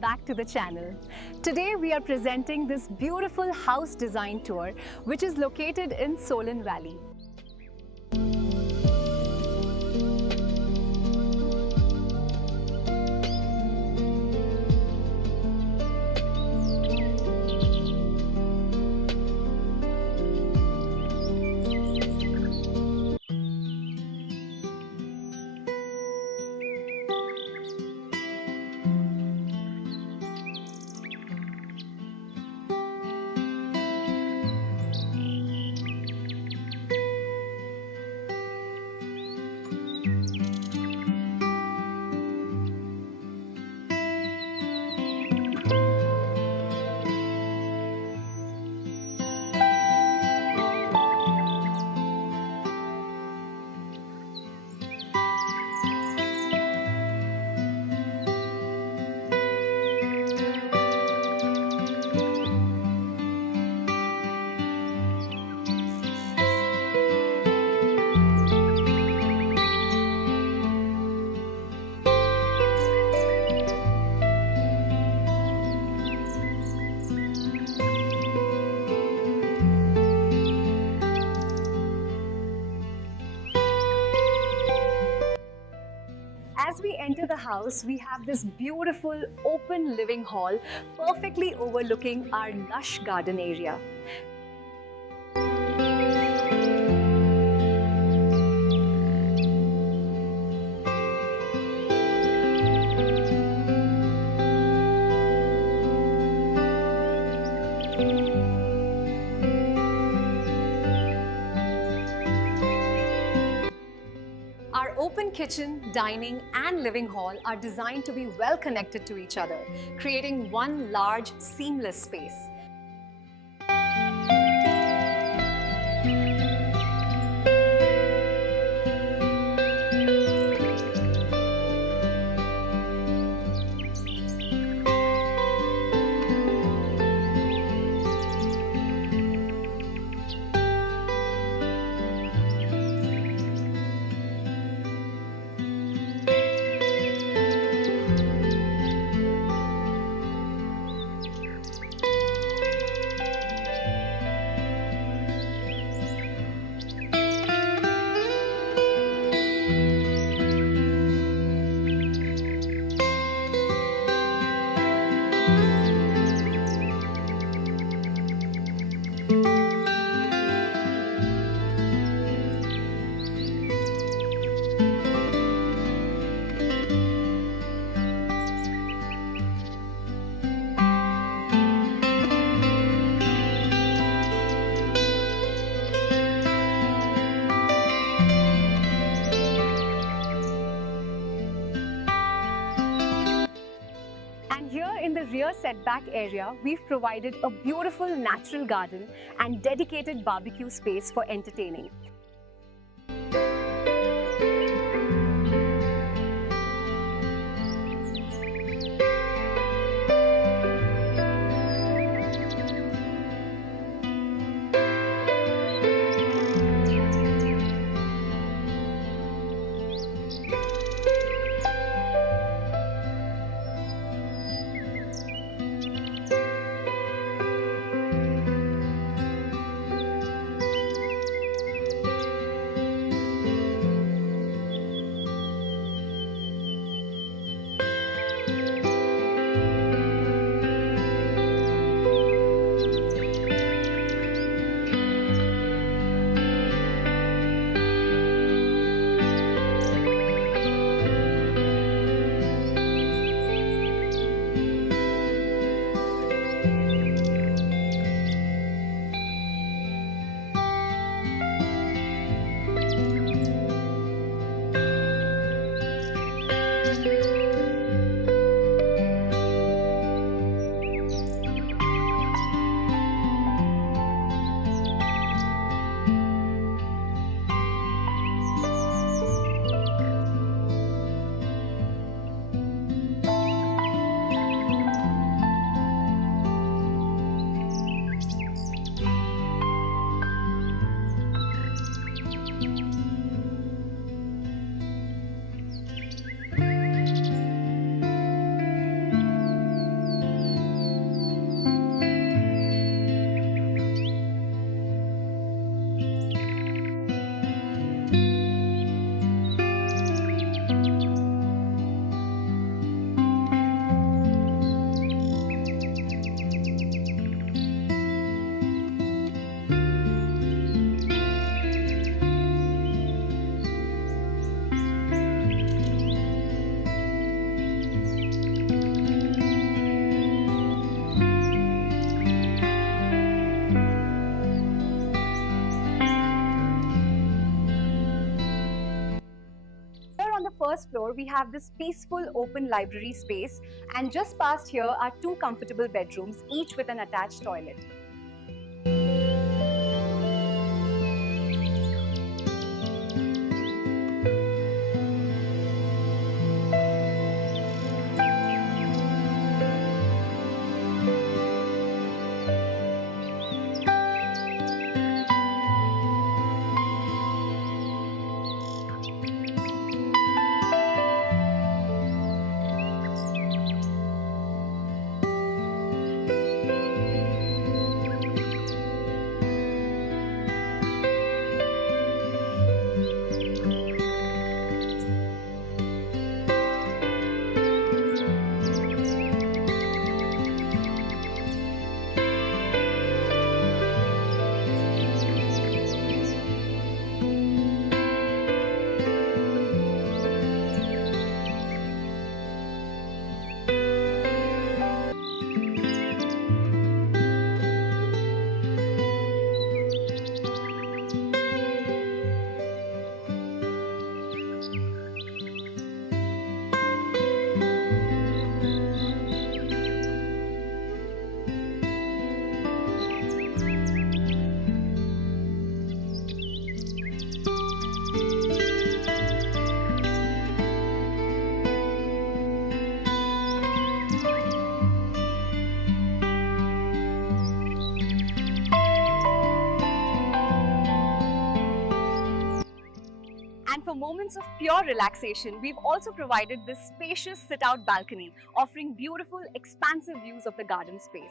back to the channel. Today we are presenting this beautiful house design tour which is located in Solon Valley. As we enter the house, we have this beautiful open living hall perfectly overlooking our lush garden area. Our open kitchen, dining and living hall are designed to be well connected to each other, creating one large, seamless space. And here in the rear setback area, we've provided a beautiful natural garden and dedicated barbecue space for entertaining. first floor, we have this peaceful open library space, and just past here are 2 comfortable bedrooms, each with an attached toilet. And for moments of pure relaxation, we've also provided this spacious sit-out balcony, offering beautiful, expansive views of the garden space.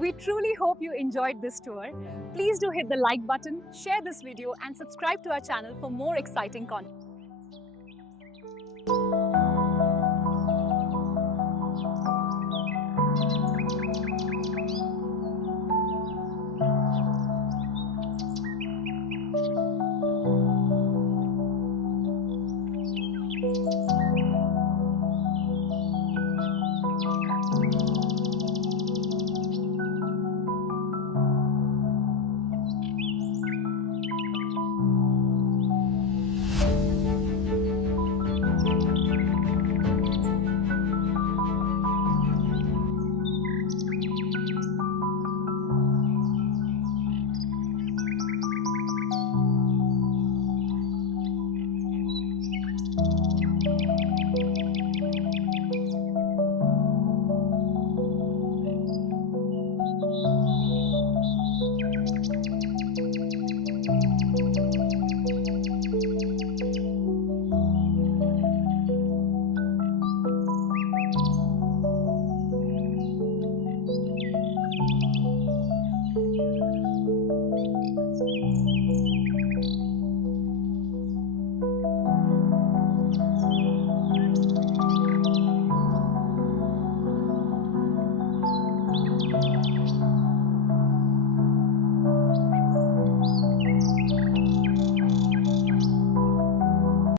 We truly hope you enjoyed this tour. Please do hit the like button, share this video, and subscribe to our channel for more exciting content.